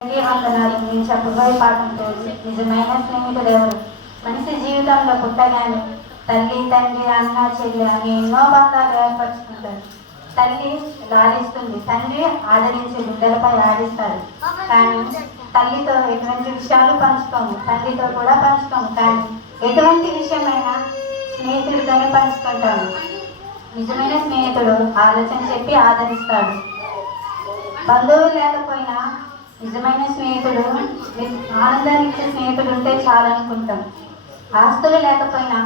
వందనాలు. నేను చెప్పబోయే పాఠం పేరు నిజమైన స్నేహితుడు ఎవరు. మనిషి జీవితంలో పుట్టగానే తల్లి, తండ్రి, అన్న, చెల్లి అని ఎన్నో బంధాలు ఏర్పరచుకుంటారు. తల్లి లాలిస్తుంది, తండ్రి ఆదరించి గుండెలపై ఆడిస్తాడు. కానీ తల్లితో ఎటువంటి విషయాలు పంచుకోము, తండ్రితో కూడా పంచుకోము. కానీ ఎటువంటి విషయమైనా స్నేహితుడితోనే పంచుకుంటాము. నిజమైన స్నేహితుడు ఆలోచన చెప్పి ఆదరిస్తాడు. బంధువులు లేకపోయినా నిజమైన స్నేహితుడు, ఆనందాన్ని ఇచ్చే స్నేహితుడు ఉంటే చాలనుకుంటాం. ఆస్తులు లేకపోయినా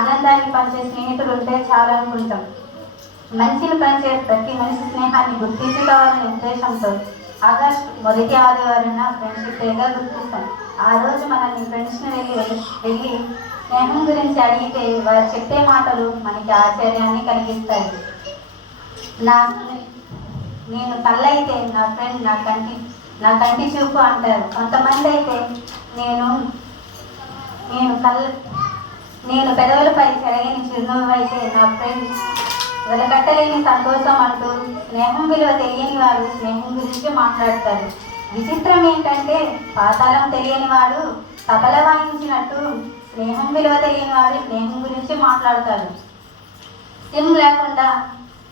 ఆనందాన్ని పంచే స్నేహితుడు ఉంటే చాలనుకుంటాం. మంచిని పంచే ప్రతి మనిషి స్నేహాన్ని గుర్తించుకోవాలనే ఉద్దేశంతో ఆగస్టు మొదటి ఆదివారం ఫ్రెండ్షిప్ డేగా గుర్తిస్తాం. ఆ రోజు మనల్ని ఫ్రెండ్స్ని వెళ్ళి స్నేహం గురించి అడిగితే వారు చెప్పే మాటలు మనకి ఆశ్చర్యాన్ని కలిగిస్తాయి. నేను కళ్ళైతే నా ఫ్రెండ్ నా కంటి చూపు అంటారు. కొంతమంది అయితే నేను పెదవులపై చెరగని చిరునవ్వు అయితే నా ఫ్రెండ్ వెలకట్టలేని సంతోషం అంటూ స్నేహం విలువ తెలియని వారు స్నేహం గురించి మాట్లాడతారు. విచిత్రం ఏంటంటే పాతాళం తెలియని వాడు తబల వాయించినట్టు స్నేహం విలువ తెలియని వాడు స్నేహం గురించి మాట్లాడతాడు. సిమ్ లేకుండా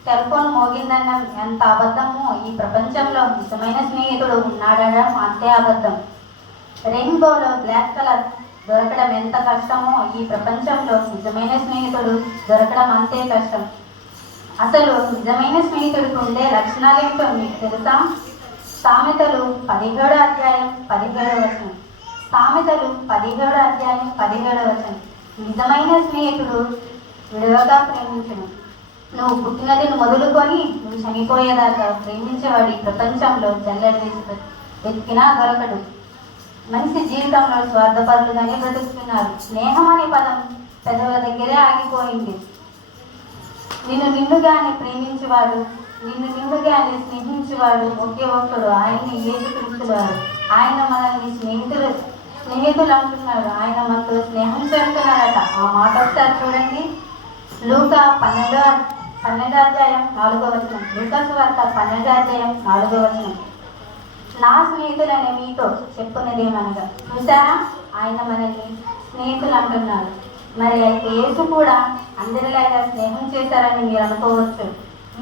టెలిఫోన్ మోగిందనడం ఎంత అబద్ధమో ఈ ప్రపంచంలో నిజమైన స్నేహితుడు ఉన్నాడనడం అంతే అబద్ధం. రెయిన్బోలో బ్లాక్ కలర్ దొరకడం ఎంత కష్టమో ఈ ప్రపంచంలో నిజమైన స్నేహితుడు దొరకడం అంతే కష్టం. అసలు నిజమైన స్నేహితుడికి ఉండే లక్షణాలు ఏంటో మీకు తెలుసా? సామెతలు 17వ అధ్యాయం 17వ వచనం. సామెతలు 17వ అధ్యాయం 17వ వచనం. నిజమైన స్నేహితుడు విలువగా ప్రేమించును. నువ్వు పుట్టినదిని మొదలుకొని నువ్వు చనిపోయేదాకా ప్రేమించేవాడు ఈ ప్రపంచంలో జల్లెడ వెతికినా దొరకడు. మనిషి జీవితంలో స్వార్థపరులుగానే బ్రతుకుతున్నారు. స్నేహం అనే పదం పెదవుల దగ్గరే ఆగిపోయింది. నిన్నుగానే ప్రేమించేవాడు, నిన్నుగానే స్నేహించేవాడు ఒకే ఒక్కడు, ఆయన్ని యేసుక్రీస్తువారు. ఆయన మనల్ని స్నేహితులు అంటున్నాడు. ఆయన మనతో స్నేహం చేస్తున్నాడట. ఆ మాట ఒకసారి చూడండి. లూకా 12వ అధ్యాయం 4వ వచనం. లూకా సువార్త 12వ అధ్యాయం 4వ వచనం. నా స్నేహితులనే మీతో చెప్పున్నదేమనగా. చూసారా, ఆయన మనల్ని స్నేహితులు అంటున్నారు. మరి అయితే యేసు కూడా అందరిలాగా స్నేహం చేశారని మీరు అనుకోవచ్చు.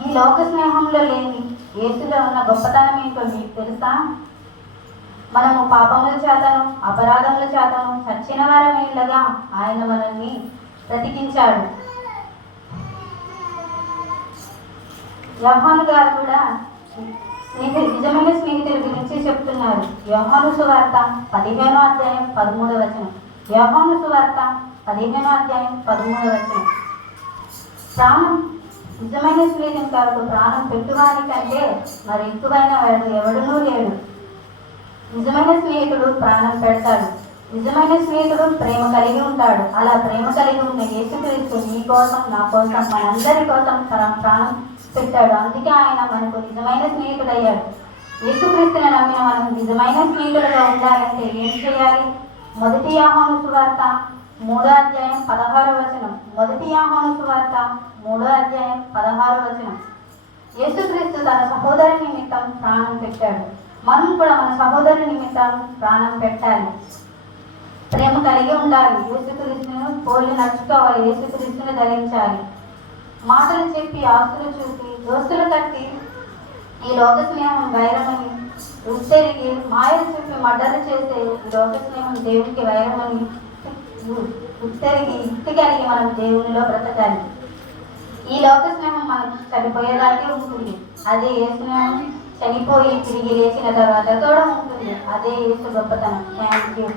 ఈ లోక స్నేహంలో లేని యేసులో ఉన్న గొప్పతనం ఏంటో మీకు తెలుసా? మనము పాపముల చేతను అపరాధముల చేతను చచ్చిన వారమేళ్ళగా ఆయన మనల్ని బ్రతికించాడు. యోహాను గారు కూడా నిజమైన స్నేహితుల గురించి చెప్తున్నారు. యోహాను సువార్త 15వ అధ్యాయం 13వ వచనం. యోహాను సువార్త 15వ అధ్యాయం 13వ వచనం. ప్రాణం నిజమైన స్నేహితుని కాదు, ప్రాణం పెట్టువాని కంటే మరి ఎక్కువైన వాడు ఎవడునూ లేడు. నిజమైన స్నేహితుడు ప్రాణం పెడతాడు. నిజమైన స్నేహితుడు ప్రేమ కలిగి ఉంటాడు. అలా ప్రేమ కలిగి ఉన్న యేసుక్రీస్తు నీ కోసం, నా కోసం, మనందరి కోసం ప్రాణం పెట్టాడు. అందుకే ఆయన మనకు నిజమైన స్నేహితుడు అయ్యాడు. యేసుక్రీస్తుని నమ్మిన మనం నిజమైన స్నేహితులుగా ఉండాలంటే ఏం చేయాలి? మొదటి యోహాను సువార్త 3వ అధ్యాయం 16వ వచనం. మొదటి యోహాను సువార్త 3వ అధ్యాయం 16వ వచనం. యేసుక్రీస్తు తన సహోదరు నిమిత్తం ప్రాణం పెట్టాడు. మనం కూడా మన సహోదరు నిమిత్తం ప్రాణం పెట్టాలి. ప్రేమ కలిగి ఉండాలి. యేసుక్రీస్తును పోలి నడుచుకోవాలి. యేసుక్రీస్తుని ధరించాలి. మాటలు చెప్పి, ఆస్తులు చూపి, దోస్తులు కట్టి ఈ లోక స్నేహం వైరమని ఉత్తెరిగి, మాయలు చెప్పి మడ్డలు చేసే ఈ లోక స్నేహం దేవునికి వైరమని ఉత్తెరిగి యుక్తి కలిగి మనం దేవునిలో బ్రతకాలి. ఈ లోక స్నేహం మనం చనిపోయేదాకే ఉంటుంది. అదే ఏ స్నేహం చనిపోయి తిరిగి లేచిన తర్వాత కూడా ఉంటుంది. అదే యేసు గొప్పతనం. Thank you.